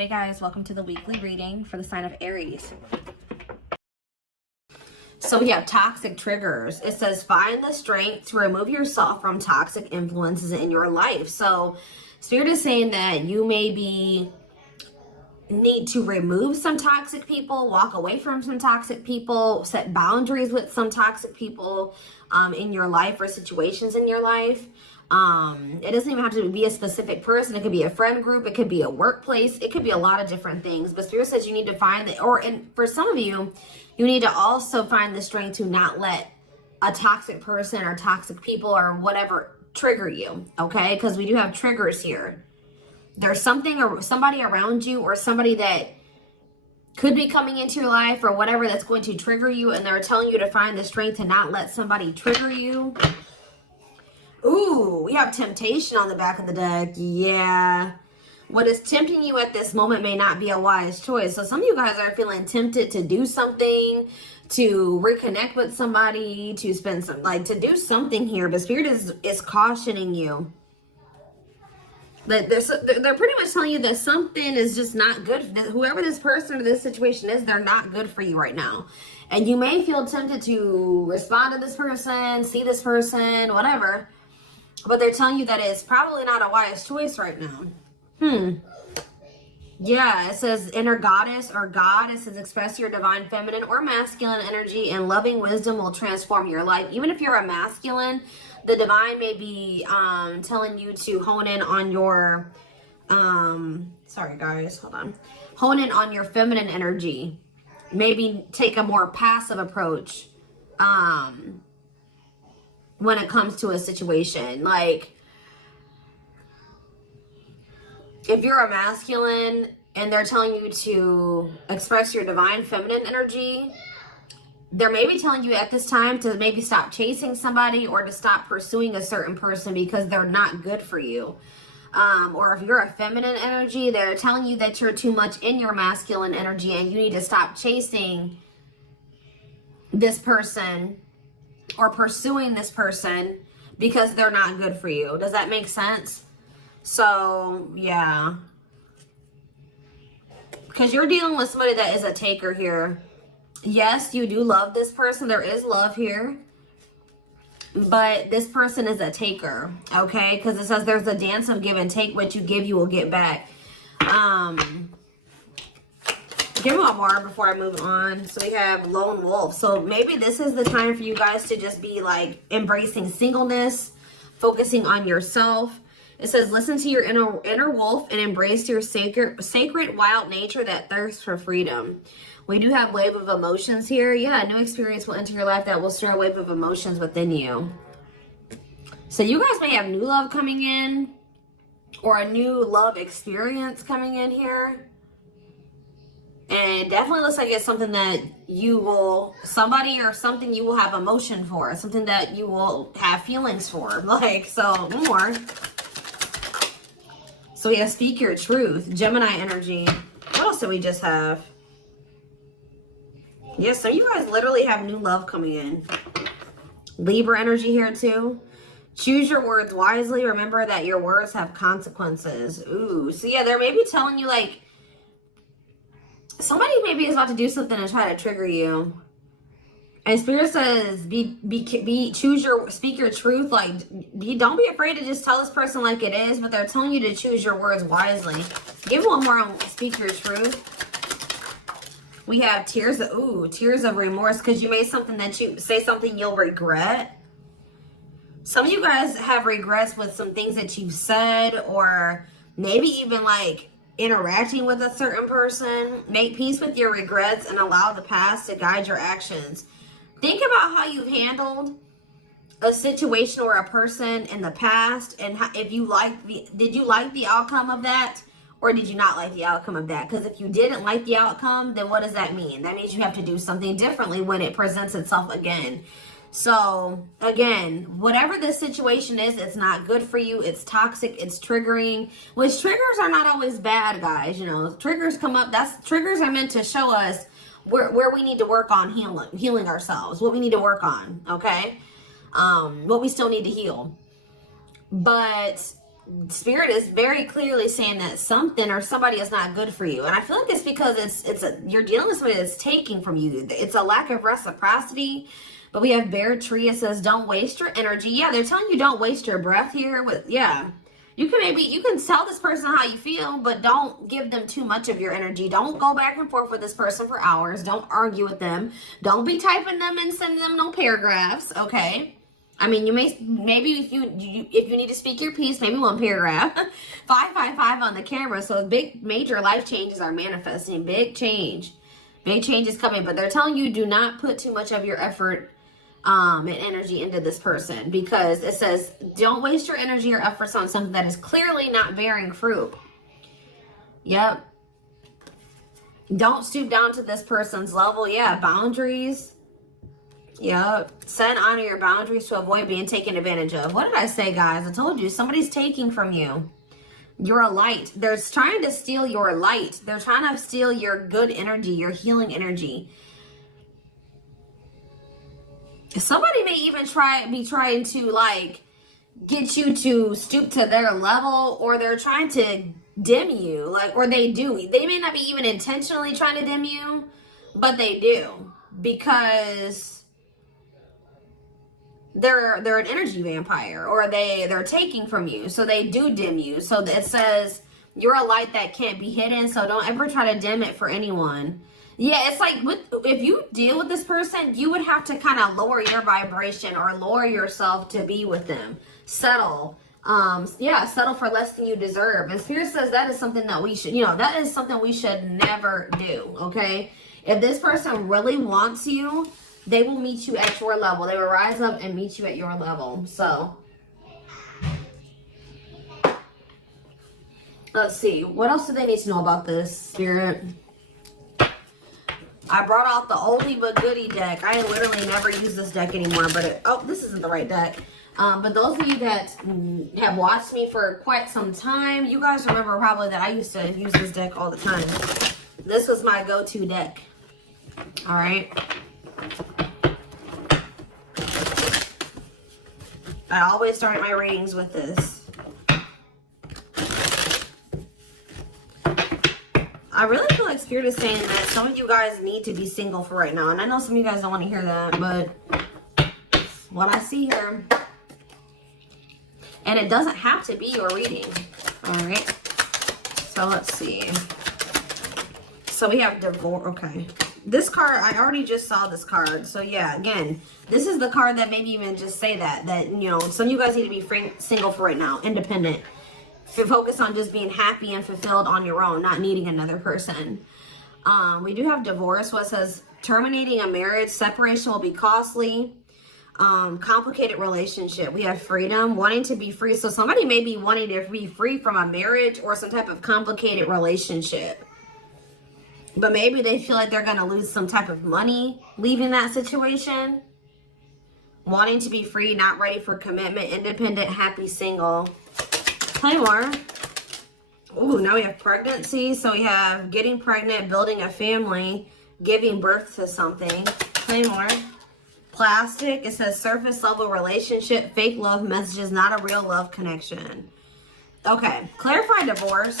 Hey guys, welcome to the weekly reading for the sign of Aries. So we have toxic triggers. It says find the strength to remove yourself from toxic influences in your life. So Spirit is saying that you maybe need to remove some toxic people, walk away from some toxic people, set boundaries with some toxic people in your life or situations in your life. It doesn't even have to be a specific person. It could be a friend group. It could be a workplace. It could be a lot of different things. But Spirit says you need to find that, and for some of you, you need to also find the strength to not let a toxic person or toxic people or whatever trigger you, okay? Because we do have triggers here. There's something or somebody around you or somebody that could be coming into your life or whatever that's going to trigger you, and they're telling you to find the strength to not let somebody trigger you. Ooh, we have temptation on the back of the deck. Yeah. What is tempting you at this moment may not be a wise choice. So some of you guys are feeling tempted to do something, to reconnect with somebody, to spend some, to do something here. But Spirit is cautioning you. That they're pretty much telling you that something is just not good. Whoever this person or this situation is, they're not good for you right now. And you may feel tempted to respond to this person, see this person, whatever. But they're telling you that it's probably not a wise choice right now. Yeah, it says inner goddess or God. It says express your divine feminine or masculine energy, and loving wisdom will transform your life. Even if you're a masculine, the divine may be telling you to hone in on your, sorry guys, hold on. Hone in on your feminine energy. Maybe take a more passive approach when it comes to a situation. Like, if you're a masculine and they're telling you to express your divine feminine energy, they're maybe telling you at this time to maybe stop chasing somebody or to stop pursuing a certain person because they're not good for you. Or if you're a feminine energy, they're telling you that you're too much in your masculine energy and you need to stop chasing this person or pursuing this person because they're not good for you. Does that make sense? So, yeah. Because you're dealing with somebody that is a taker here. Yes, you do love this person. There is love here. But this person is a taker, okay? Because it says there's a dance of give and take. What you give, you will get back. Give me one more before I move on. So we have lone wolf. So maybe this is the time for you guys to just be like embracing singleness, focusing on yourself. It says listen to your inner wolf and embrace your sacred wild nature that thirsts for freedom. We do have wave of emotions here. Yeah, a new experience will enter your life that will stir a wave of emotions within you. So you guys may have new love coming in or a new love experience coming in here. And it definitely looks like it's something that you will, somebody or something you will have emotion for. Something that you will have feelings for. Like, so more. So we have speak your truth. Gemini energy. What else do we just have? Yes, so you guys literally have new love coming in. Libra energy here too. Choose your words wisely. Remember that your words have consequences. Ooh, so yeah, they're maybe telling you like, somebody maybe is about to do something to try to trigger you. And Spirit says, speak your truth. Like, don't be afraid to just tell this person like it is, but they're telling you to choose your words wisely. Give one more on speak your truth. We have tears of remorse, because you made something that you say something you'll regret. Some of you guys have regrets with some things that you've said, or maybe even like interacting with a certain person. Make peace with your regrets and allow the past to guide your actions. Think about how you've handled a situation or a person in the past, and if you did you like the outcome of that, or did you not like the outcome of that? Because if you didn't like the outcome, then what does that mean? That means you have to do something differently when it presents itself again. So again, whatever this situation is, it's not good for you. It's toxic. It's triggering. Which triggers are not always bad, guys. You know, triggers come up. Triggers are meant to show us where we need to work on healing ourselves. What we need to work on. Okay, what we still need to heal. But Spirit is very clearly saying that something or somebody is not good for you. And I feel like it's because you're dealing with somebody that's taking from you. It's a lack of reciprocity. But we have Bear Tree. It says, don't waste your energy. Yeah, they're telling you don't waste your breath here. You can tell this person how you feel, but don't give them too much of your energy. Don't go back and forth with this person for hours. Don't argue with them. Don't be typing them and sending them no paragraphs, okay? I mean, maybe if you need to speak your piece, maybe one paragraph. 555 on the camera. So big, major life changes are manifesting. Big change. Big change is coming. But they're telling you do not put too much of your effort and energy into this person, because it says don't waste your energy or efforts on something that is clearly not bearing fruit. Yep. Don't stoop down to this person's level. Yeah, boundaries. Yep. Set and honor your boundaries to avoid being taken advantage of. What did I say, guys? I told you somebody's taking from you. You're a light. They're trying to steal your light. They're trying to steal your good energy, your healing energy. Somebody may even be trying to like get you to stoop to their level, or they're trying to dim you, like, or they do. They may not be even intentionally trying to dim you, but they do, because they're an energy vampire, or they're taking from you, so they do dim you. So it says you're a light that can't be hidden, so don't ever try to dim it for anyone. Yeah, it's like if you deal with this person, you would have to kind of lower your vibration or lower yourself to be with them. Settle. Settle for less than you deserve. And Spirit says that is something that we should, that is something we should never do, okay? If this person really wants you, they will meet you at your level. They will rise up and meet you at your level. So, let's see. What else do they need to know about this, Spirit? I brought out the oldie but goodie deck. I literally never use this deck anymore, but this isn't the right deck. But those of you that have watched me for quite some time, you guys remember probably that I used to use this deck all the time. This was my go-to deck. All right. I always start my readings with this. I really feel like Spirit is saying that some of you guys need to be single for right now. And I know some of you guys don't want to hear that, but what I see here. And it doesn't have to be your reading. All right. So let's see. So we have divorce. Okay. This card, I already just saw this card. So yeah, again, this is the card that maybe even just say that some of you guys need to be single for right now, independent. Focus on just being happy and fulfilled on your own, not needing another person. We do have divorce. What says terminating a marriage, separation will be costly. Complicated relationship. We have freedom, wanting to be free. So somebody may be wanting to be free from a marriage or some type of complicated relationship. But maybe they feel like they're going to lose some type of money leaving that situation. Wanting to be free, not ready for commitment, independent, happy, single. Play more. Ooh, now we have pregnancy. So we have getting pregnant, building a family, giving birth to something. Play more. Plastic. It says surface level relationship, fake love messages, not a real love connection. Okay. Clarify divorce.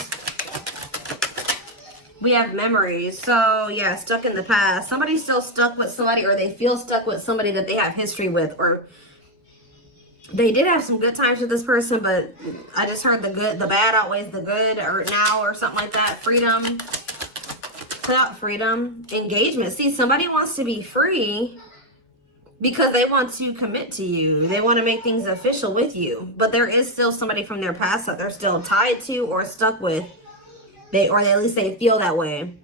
We have memories. So yeah, stuck in the past. Somebody's still stuck with somebody, or they feel stuck with somebody that they have history with, or they did have some good times with this person, but I just heard the bad outweighs the good, or now, or something like that. Freedom. Freedom. Engagement. See, somebody wants to be free because they want to commit to you. They want to make things official with you. But there is still somebody from their past that they're still tied to or stuck with. Or at least they feel that way.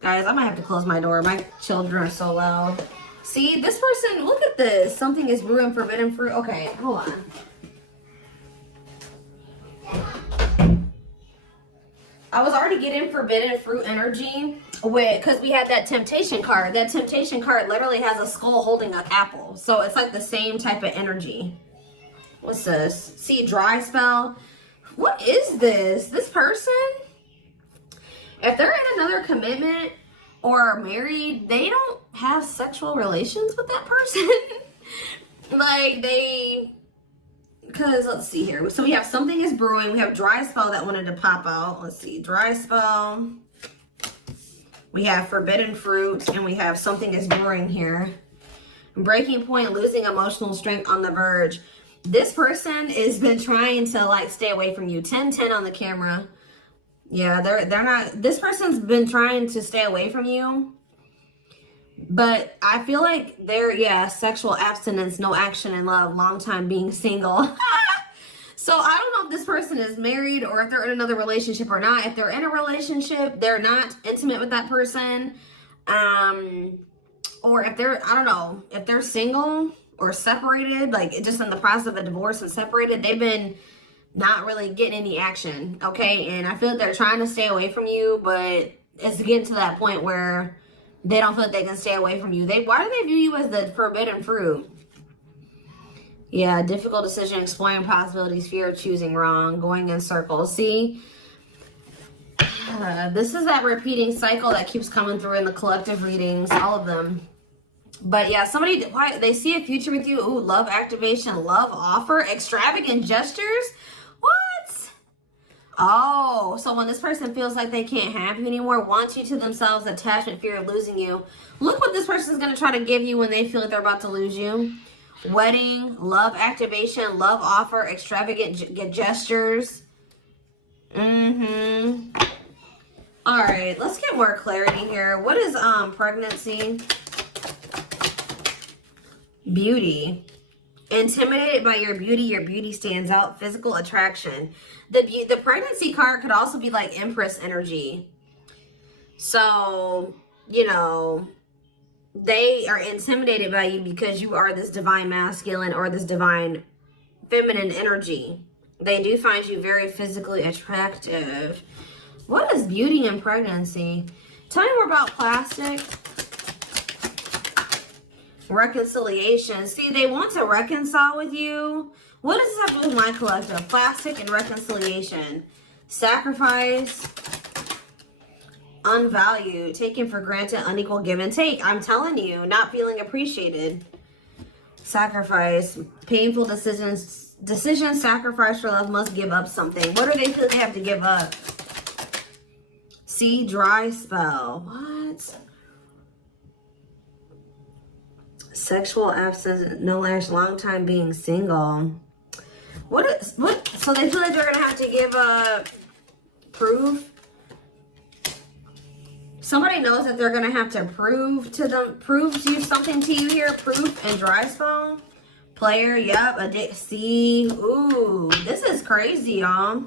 Guys, I might have to close my door. My children are so loud. See, this person, look at this. Something is brewing forbidden fruit. Okay, hold on. I was already getting forbidden fruit energy because we had that temptation card. That temptation card literally has a skull holding an apple. So it's like the same type of energy. What's this? See, dry spell. What is this? This person, if they're in another commitment or married, they don't have sexual relations with that person. Like Because let's see here. So we have something is brewing. We have dry spell that wanted to pop out. Let's see. Dry spell. We have forbidden fruit. And we have something is brewing here. Breaking point, losing emotional strength, on the verge. This person has been trying to like stay away from you. 10-10 on the camera. Yeah, they're not. This person's been trying to stay away from you. But I feel like they're, yeah, sexual abstinence, no action in love, long time being single. So I don't know if this person is married or if they're in another relationship or not. If they're in a relationship, they're not intimate with that person. Or if they're, I don't know, if they're single or separated, like just in the process of a divorce and separated, they've been not really getting any action, okay? And I feel like they're trying to stay away from you, but it's getting to that point where they don't feel like they can stay away from you. Why do they view you as the forbidden fruit? Yeah, difficult decision, exploring possibilities, fear of choosing wrong, going in circles. See, this is that repeating cycle that keeps coming through in the collective readings, all of them. But yeah, they see a future with you. Ooh, love activation, love offer, extravagant gestures. What? Oh, so when this person feels like they can't have you anymore, wants you to themselves, attachment, fear of losing you. Look what this person is going to try to give you when they feel like they're about to lose you. Wedding, love activation, love offer, extravagant gestures. All right, let's get more clarity here. What is pregnancy? Beauty. Intimidated by your beauty stands out. Physical attraction. The pregnancy card could also be like Empress energy. So, you know, they are intimidated by you because you are this divine masculine or this divine feminine energy. They do find you very physically attractive. What is beauty and pregnancy? Tell me more about plastic. Reconciliation. See, they want to reconcile with you. What does this have to do with my collective? Plastic and reconciliation. Sacrifice. Unvalued. Taken for granted. Unequal give and take. I'm telling you, not feeling appreciated. Sacrifice. Painful decisions. Sacrifice for love. Must give up something. What do they feel they have to give up? See, dry spell. What? Sexual absence, no lash, long time being single. What? So they feel like they're gonna have to give proof. Somebody knows that they're gonna have to prove something to you here. Proof and dry spell. Player, yep. See, ooh, this is crazy, y'all.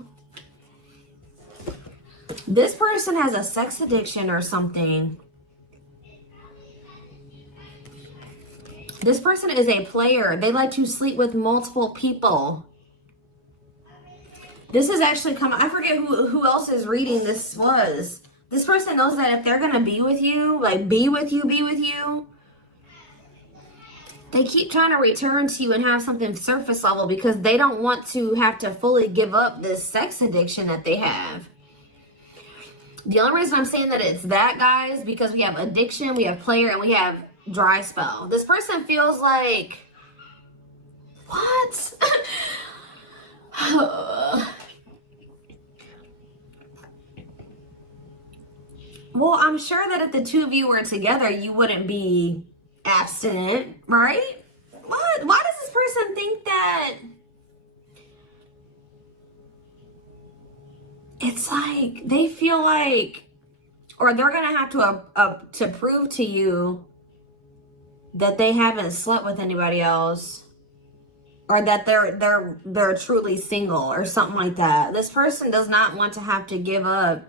This person has a sex addiction or something. This person is a player. They like to sleep with multiple people. This is actually coming. I forget who else's reading this was. This person knows that if they're going to be with you, like be with you, they keep trying to return to you and have something surface level because they don't want to have to fully give up this sex addiction that they have. The only reason I'm saying that it's that, guys, because we have addiction, we have player, and we have dry spell. This person feels like, what? Well, I'm sure that if the two of you were together, you wouldn't be abstinent, right? What? Why does this person think that? It's like they feel like, or they're gonna have to prove to you that they haven't slept with anybody else, or that they're truly single or something like that. This person does not want to have to give up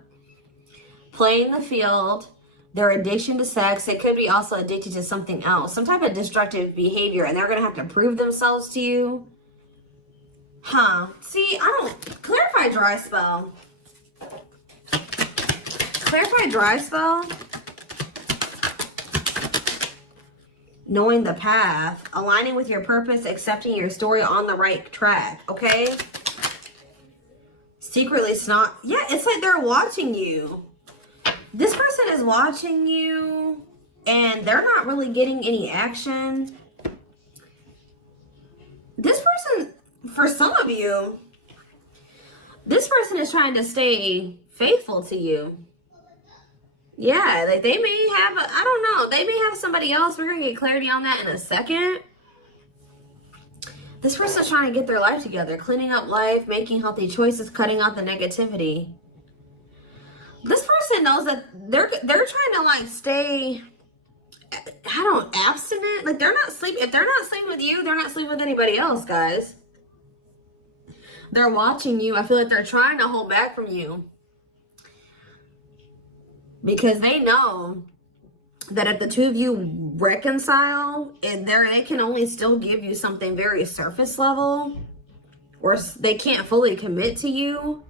playing the field, their addiction to sex. They could be also addicted to something else, some type of destructive behavior, and they're going to have to prove themselves to you. Huh. See, I don't... Clarify dry spell. Clarify dry spell. Knowing the path, aligning with your purpose, accepting your story, on the right track, okay? Secretly snot. Yeah, it's like they're watching you. This person is watching you, and they're not really getting any action. This person, for some of you, this person is trying to stay faithful to you. Yeah, like they may have, I don't know, they may have somebody else. We're going to get clarity on that in a second. This person's trying to get their life together, cleaning up life, making healthy choices, cutting out the negativity. This person knows that they're trying to like stay, abstinent. Like they're not sleeping. If they're not sleeping with you, they're not sleeping with anybody else, guys. They're watching you. I feel like they're trying to hold back from you. Because they know that if the two of you reconcile, and they can only still give you something very surface level, or they can't fully commit to you.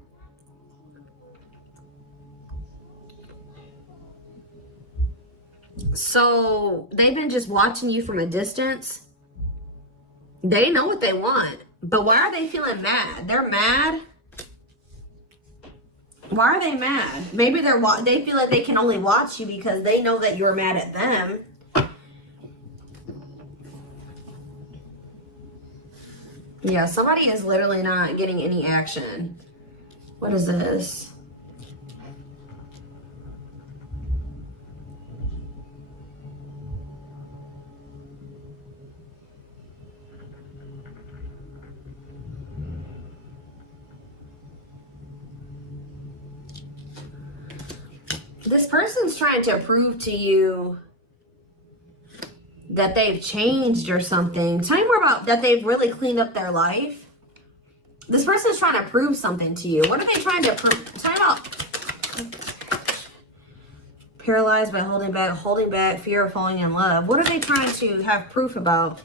So they've been just watching you from a distance. They know what they want, but why are they feeling mad? They're mad. Why are they mad? Maybe they feel like they can only watch you because they know that you're mad at them. Yeah, somebody is literally not getting any action. What is this? This person's trying to prove to you that they've changed or something. Tell me more about that. They've really cleaned up their life. This person's trying to prove something to you. What are they trying to prove? Tell me about paralyzed by holding back, fear of falling in love. What are they trying to have proof about?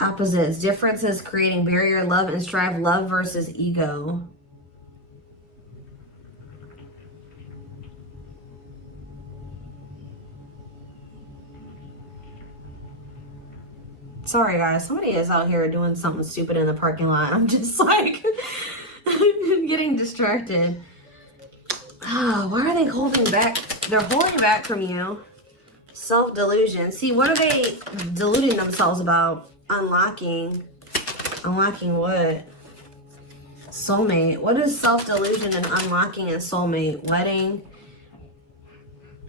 Opposites, differences, creating barrier, love and strive, love versus ego. Sorry, guys. Somebody is out here doing something stupid in the parking lot. I'm just like getting distracted. Oh, why are they holding back? They're holding back from you. Self-delusion. See, what are they deluding themselves about? Unlocking. Unlocking what? Soulmate. What is self-delusion and unlocking and soulmate? Wedding.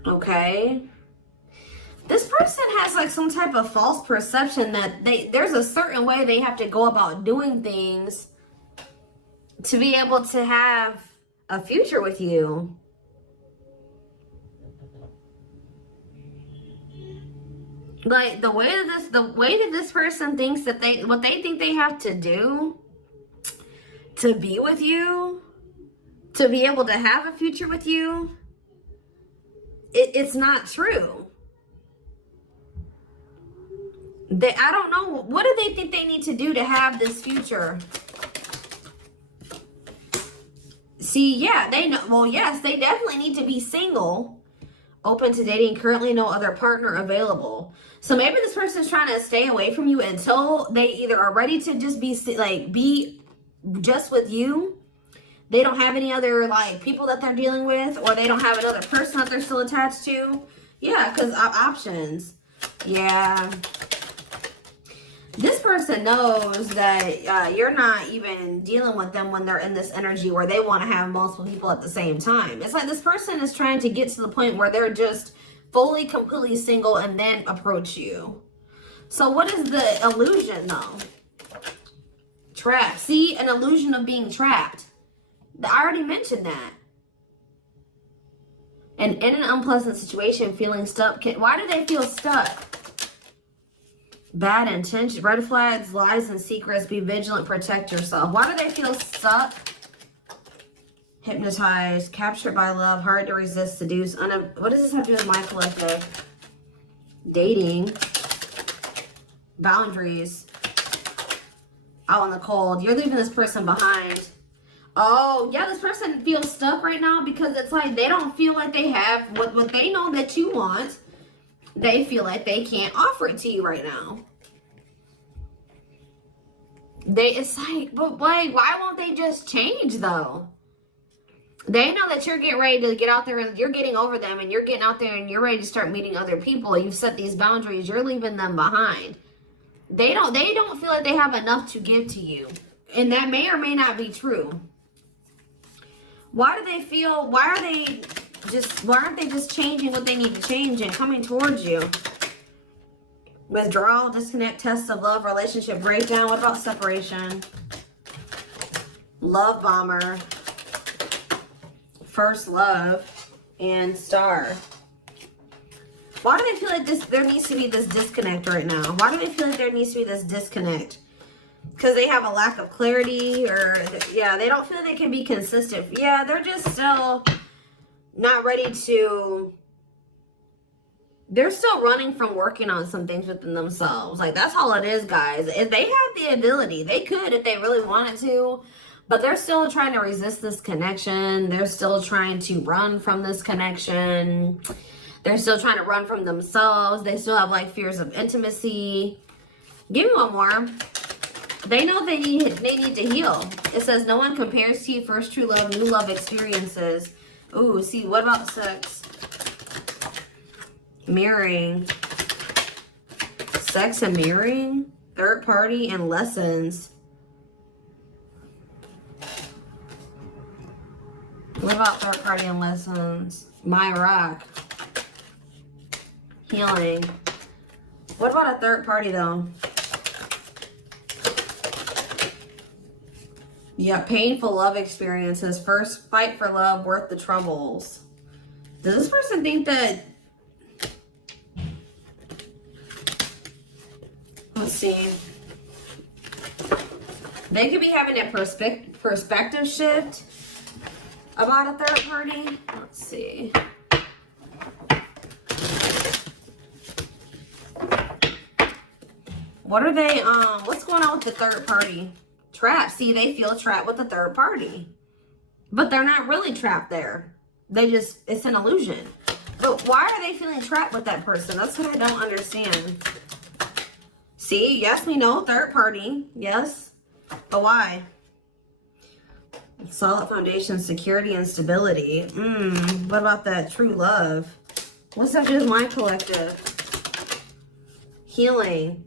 Okay. This person has like some type of false perception that there's a certain way they have to go about doing things to be able to have a future with you. Like the way that this person thinks that what they think they have to do to be with you, to be able to have a future with you, it's not true. I don't know. What do they think they need to do to have this future? See, yeah, they know. Well, yes, they definitely need to be single, open to dating, currently no other partner available. So maybe this person's trying to stay away from you until they either are ready to just be just with you. They don't have any other like people that they're dealing with, or they don't have another person that they're still attached to. Yeah, because options. Yeah. This person knows that you're not even dealing with them when they're in this energy where they want to have multiple people at the same time. It's like this person is trying to get to the point where they're just fully, completely single and then approach you. So what is the illusion though? Trapped. See, an illusion of being trapped. I already mentioned that. And in an unpleasant situation, feeling stuck. Why do they feel stuck? Bad intention, red flags, lies and secrets, be vigilant, protect yourself. Why do they feel stuck? Hypnotized, captured by love, hard to resist, seduce. What does this have to do with my collective? Dating. Boundaries. Out in the cold. You're leaving this person behind. Oh, yeah, this person feels stuck right now because it's like they don't feel like they have what they know that you want. They feel like they can't offer it to you right now. It's like, but like, why won't they just change though? They know that you're getting ready to get out there and you're getting over them and you're getting out there and you're ready to start meeting other people. You've set these boundaries. You're leaving them behind. They don't feel like they have enough to give to you. And that may or may not be true. Why do they feel, why aren't they just changing what they need to change and coming towards you? Withdrawal, disconnect, test of love, relationship breakdown. What about separation? Love bomber, first love, and star. Why do they feel like there needs to be this disconnect right now? Why do they feel like there needs to be this disconnect? Because they have a lack of clarity, or yeah, they don't feel they can be consistent. Yeah, they're just still not ready to, they're still running from working on some things within themselves. Like, that's all it is, guys. If they have the ability, they could if they really wanted to, but they're still trying to resist this connection. They're still trying to run from this connection. They're still trying to run from themselves. They still have like fears of intimacy. Give me one more. They know they need to heal. It says no one compares to you. First true love, new love experiences. Ooh, see, what about sex? Mirroring. Sex and mirroring. Third party and lessons. What about third party and lessons? My rock. Healing. What about a third party though? Yeah, painful love experiences. First fight for love, worth the troubles. Does this person think that... Let's see. They could be having a perspective shift about a third party. Let's see. What are they, what's going on with the third party? Trapped. See, they feel trapped with the third party. But they're not really trapped there. They just, it's an illusion. But why are they feeling trapped with that person? That's what I don't understand. See, yes, we know, third party. Yes. But why? Solid foundation, security, and stability. What about that true love? What's up with my collective? Healing.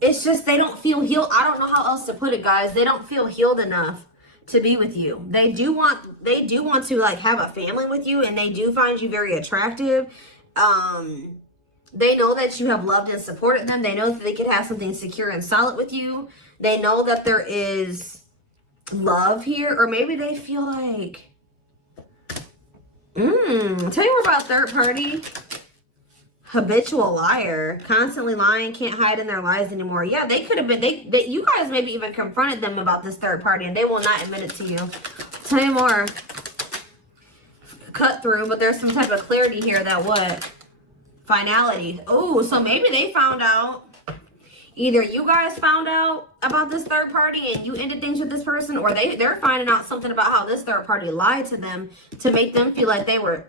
It's just they don't feel healed. I don't know how else to put it, guys. They don't feel healed enough to be with you. They do want to like have a family with you, and they do find you very attractive. They know that you have loved and supported them. They know that they could have something secure and solid with you. They know that there is love here, or maybe they feel like tell you more about third party. Habitual liar, constantly lying, can't hide in their lies anymore. Yeah, they could have been, you guys maybe even confronted them about this third party, and they will not admit it to you. Tell me more. Cut through, but there's some type of clarity here that what? Finality. Oh, so maybe they found out. Either you guys found out about this third party and you ended things with this person, or they're finding out something about how this third party lied to them to make them feel like they were,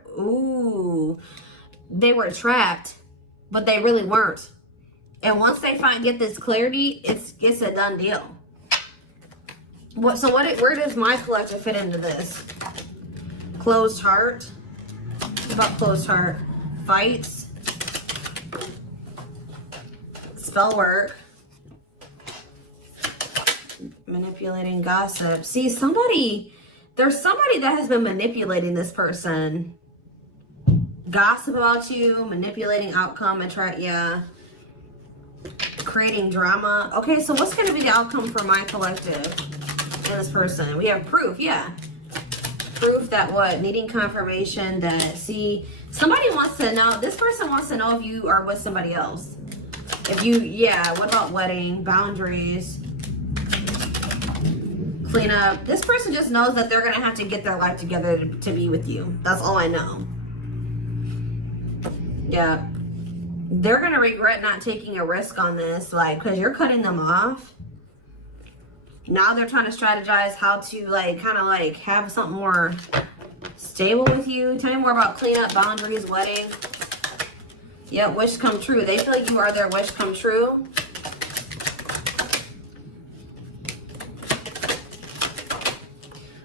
they were trapped, but they really weren't. And once they get this clarity, it's a done deal. Where does my collective fit into this? Closed heart. What about closed heart? Fights. Spell work. Manipulating, gossip. See, there's somebody that has been manipulating this person. Gossip about you, manipulating outcome, creating drama. Okay, so what's going to be the outcome for my collective and this person? We have proof, yeah. Proof that what? Needing confirmation that, see, somebody wants to know, this person wants to know if you are with somebody else. If you, yeah, what about wedding, boundaries, cleanup? This person just knows that they're going to have to get their life together to be with you. That's all I know. Yeah, they're going to regret not taking a risk on this, like, because you're cutting them off. Now they're trying to strategize how to, like, kind of, like, have something more stable with you. Tell me more about cleanup, boundaries, wedding. Yeah, wish come true. They feel like you are their wish come true.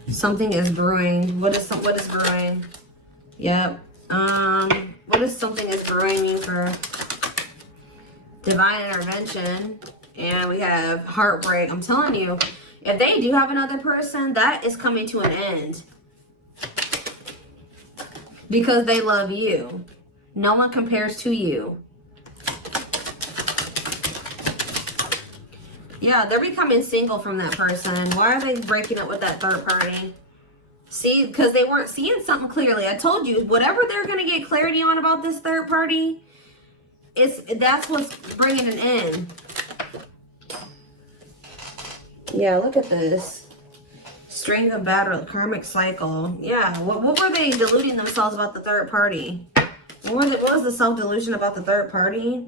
Something is brewing. What is brewing? Yep. What does something is brewing mean for divine intervention? And we have heartbreak. I'm telling you, if they do have another person, that is coming to an end. Because they love you. No one compares to you. Yeah, they're becoming single from that person. Why are they breaking up with that third party? See, because they weren't seeing something clearly. I told you, whatever they're going to get clarity on about this third party, that's what's bringing an end. Yeah, look at this. String of battle, karmic cycle. Yeah, what were they deluding themselves about the third party? What was the self-delusion about the third party?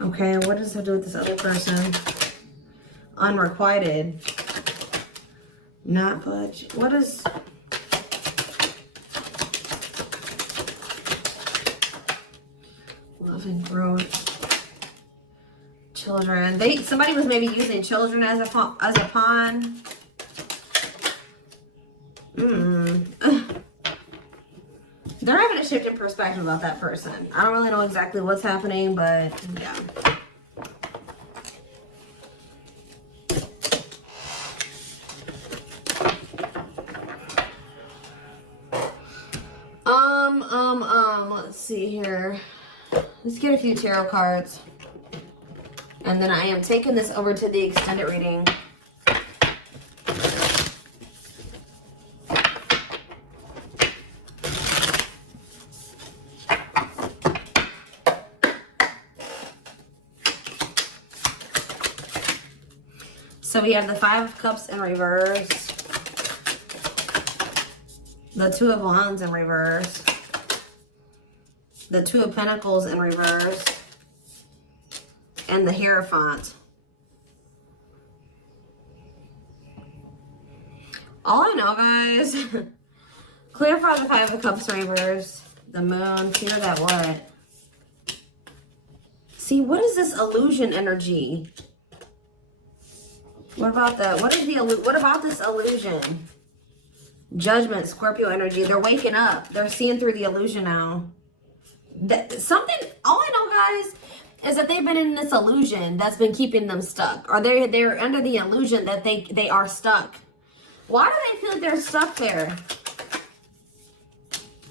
Okay, what does it do with this other person? Unrequited. Not budge. What is... Love and growth. Children. Somebody was maybe using children as a pawn. They're having a shift in perspective about that person. I don't really know exactly what's happening, but yeah. Let's see here. Let's get a few tarot cards. And then I am taking this over to the extended reading. So we have the Five of Cups in reverse. The Two of Wands in reverse. The Two of Pentacles in reverse. And the Hierophant. All I know, guys, clarify the Five of Cups in reverse. The Moon, clear that what? See, what is this illusion energy? What about that? What about this illusion? Judgment, Scorpio energy. They're waking up. They're seeing through the illusion now. All I know, guys, is that they've been in this illusion that's been keeping them stuck. Or they're under the illusion that they are stuck. Why do they feel like they're stuck there?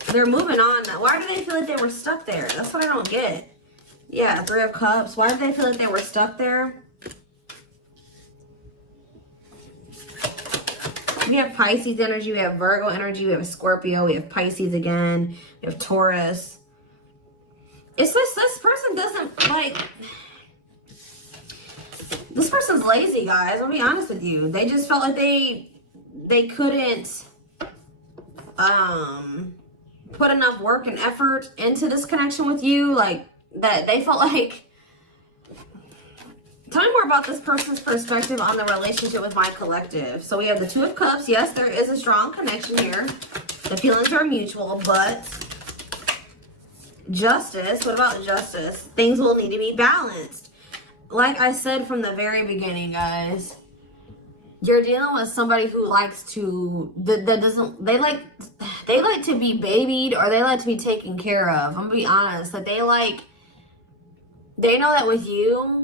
They're moving on now. Why do they feel like they were stuck there? That's what I don't get. Yeah, Three of Cups. Why do they feel like they were stuck there? We have Pisces energy, we have Virgo energy, we have Scorpio, we have Pisces again, we have Taurus. It's just this person doesn't like... This person's lazy, guys. I'll be honest with you. They just felt like they couldn't put enough work and effort into this connection with you. Like, that they felt like... Tell me more about this person's perspective on the relationship with my collective. So we have the Two of Cups. Yes, there is a strong connection here. The feelings are mutual, but Justice. What about Justice? Things will need to be balanced. Like I said from the very beginning, guys, you're dealing with somebody who likes to they like to be babied, or they like to be taken care of. I'm gonna be honest, that they know that with you,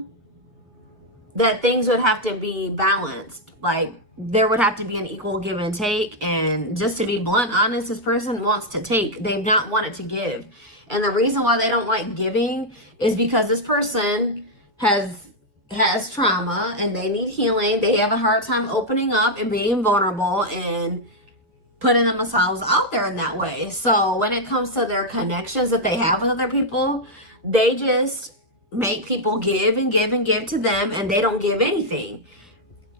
that things would have to be balanced. Like, there would have to be an equal give and take. And just to be blunt, honest, this person wants to take. They've not wanted to give. And the reason why they don't like giving is because this person has trauma and they need healing. They have a hard time opening up and being vulnerable and putting themselves out there in that way. So when it comes to their connections that they have with other people, they just make people give and give and give to them, and they don't give anything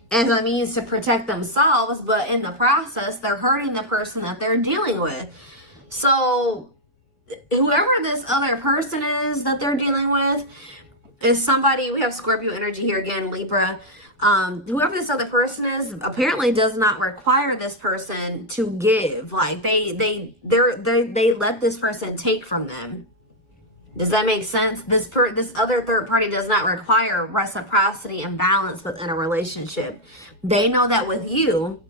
as a means to protect themselves, but in the process they're hurting the person that they're dealing with. So whoever this other person is that they're dealing with is somebody, we have Scorpio energy here again, Libra. Whoever this other person is apparently does not require this person to give. Like, they let this person take from them. Does that make sense? This other third party does not require reciprocity and balance within a relationship. They know that with you,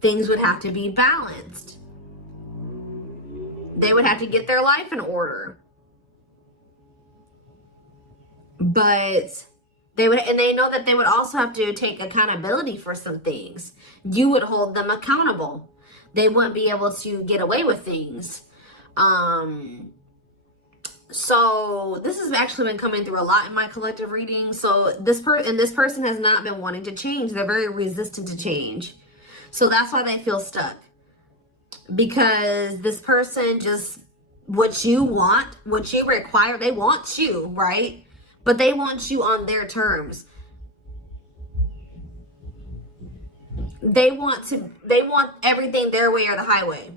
things would have to be balanced. They would have to get their life in order. But they would, and they know that they would also have to take accountability for some things. You would hold them accountable. They wouldn't be able to get away with things. So this has actually been coming through a lot in my collective reading. So this person has not been wanting to change. They're very resistant to change. So that's why they feel stuck. Because this person just, what you want, what you require, they want you, right? But they want you on their terms. They want everything their way or the highway.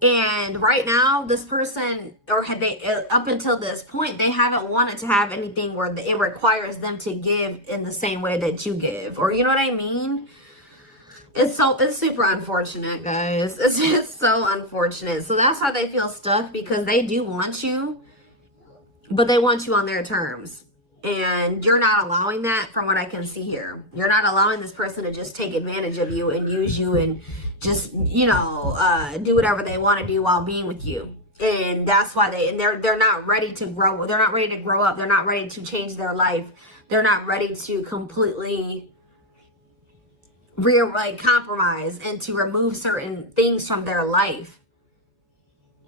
And right now, this person, or had they, up until this point, they haven't wanted to have anything where it requires them to give in the same way that you give. Or you know what I mean? It's super unfortunate, guys. It's just so unfortunate. So that's why they feel stuck, because they do want you, but they want you on their terms. And you're not allowing that, from what I can see here. You're not allowing this person to just take advantage of you and use you and just, you know, do whatever they want to do while being with you. And that's why they're not ready to grow. They're not ready to grow up. They're not ready to change their life. They're not ready to completely compromise and to remove certain things from their life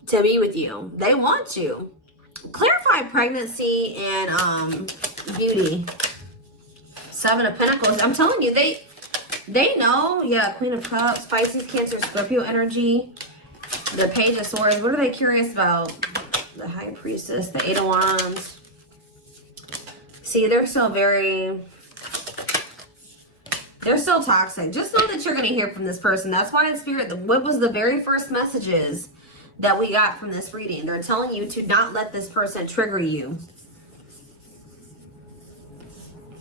to be with you. They want you. Clarify pregnancy and beauty. 7 of Pentacles. I'm telling you, they know. Yeah, Queen of Cups, Pisces, Cancer, Scorpio energy. The Page of Swords. What are they curious about? The High Priestess, the 8 of Wands. See, they're so toxic. Just know that you're going to hear from this person. That's why in Spirit, what was the very first messages that we got from this reading? They're telling you to not let this person trigger you.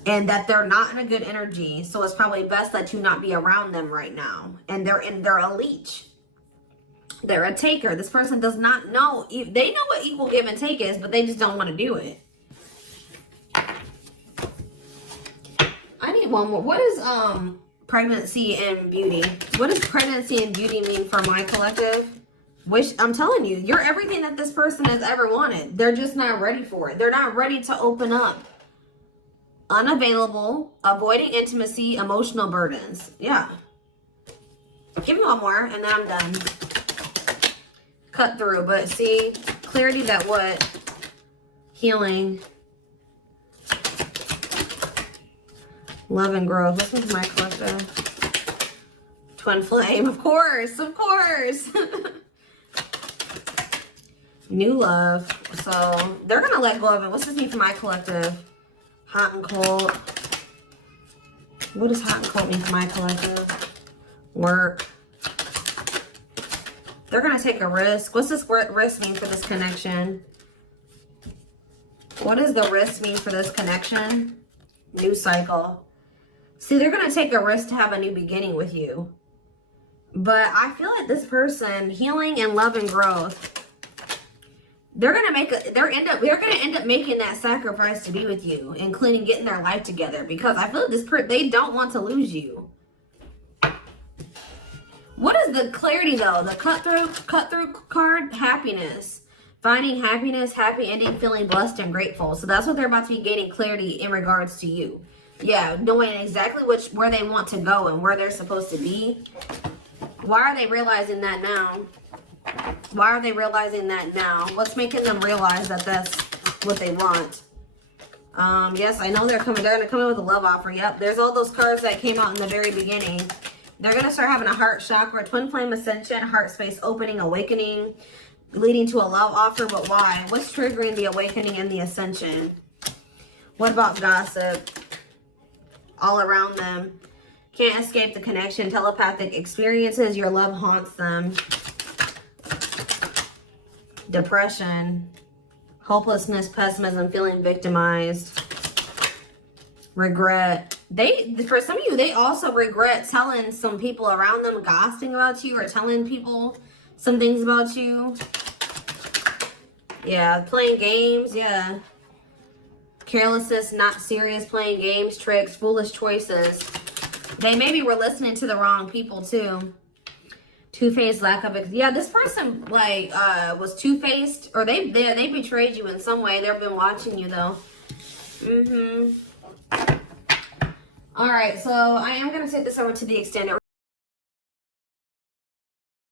And that they're not in a good energy. So it's probably best that you not be around them right now. And they're a leech. They're a taker. This person does not know. They know what equal give and take is, but they just don't want to do it. I need one more. What is pregnancy and beauty? What does pregnancy and beauty mean for my collective? I'm telling you, you're everything that this person has ever wanted. They're just not ready for it. They're not ready to open up. Unavailable, avoiding intimacy, emotional burdens. Yeah. Give me one more and then I'm done. Cut through, but see, clarity that what? Healing. Love and growth. This one's my collective. Twin flame, of course, of course. New love. So they're gonna let go of it. What's this mean for my collective? Hot and cold. What does hot and cold mean for my collective? Work. They're gonna take a risk. What's this risk mean for this connection? What does the risk mean for this connection? New cycle. See, they're gonna take a risk to have a new beginning with you. But I feel like this person, healing and love and growth, they're gonna end up making that sacrifice to be with you, including getting their life together, because I feel like they don't want to lose you. What is the clarity though? The cut through card, happiness. Finding happiness, happy ending, feeling blessed and grateful. So that's what they're about to be gaining clarity in regards to you. Yeah, knowing exactly where they want to go and where they're supposed to be. Why are they realizing that now? Why are they realizing that now? What's making them realize that that's what they want? Yes, I know they're gonna come in with a love offer. Yep, there's all those cards that came out in the very beginning. They're gonna start having a heart chakra, twin flame ascension, heart space opening, awakening, leading to a love offer. But why? What's triggering the awakening and the ascension? What about gossip? All around them. Can't escape the connection. Telepathic experiences. Your love haunts them. Depression. Hopelessness, pessimism, feeling victimized. Regret. For some of you, they also regret telling some people around them, gossiping about you or telling people some things about you. Yeah, playing games. Yeah. Carelessness, not serious, playing games, tricks, foolish choices. They maybe were listening to the wrong people too. Two-faced, lack of, yeah, this person, like, was two-faced, or they betrayed you in some way. They've been watching you, though. All right, so I am going to take this over to the extended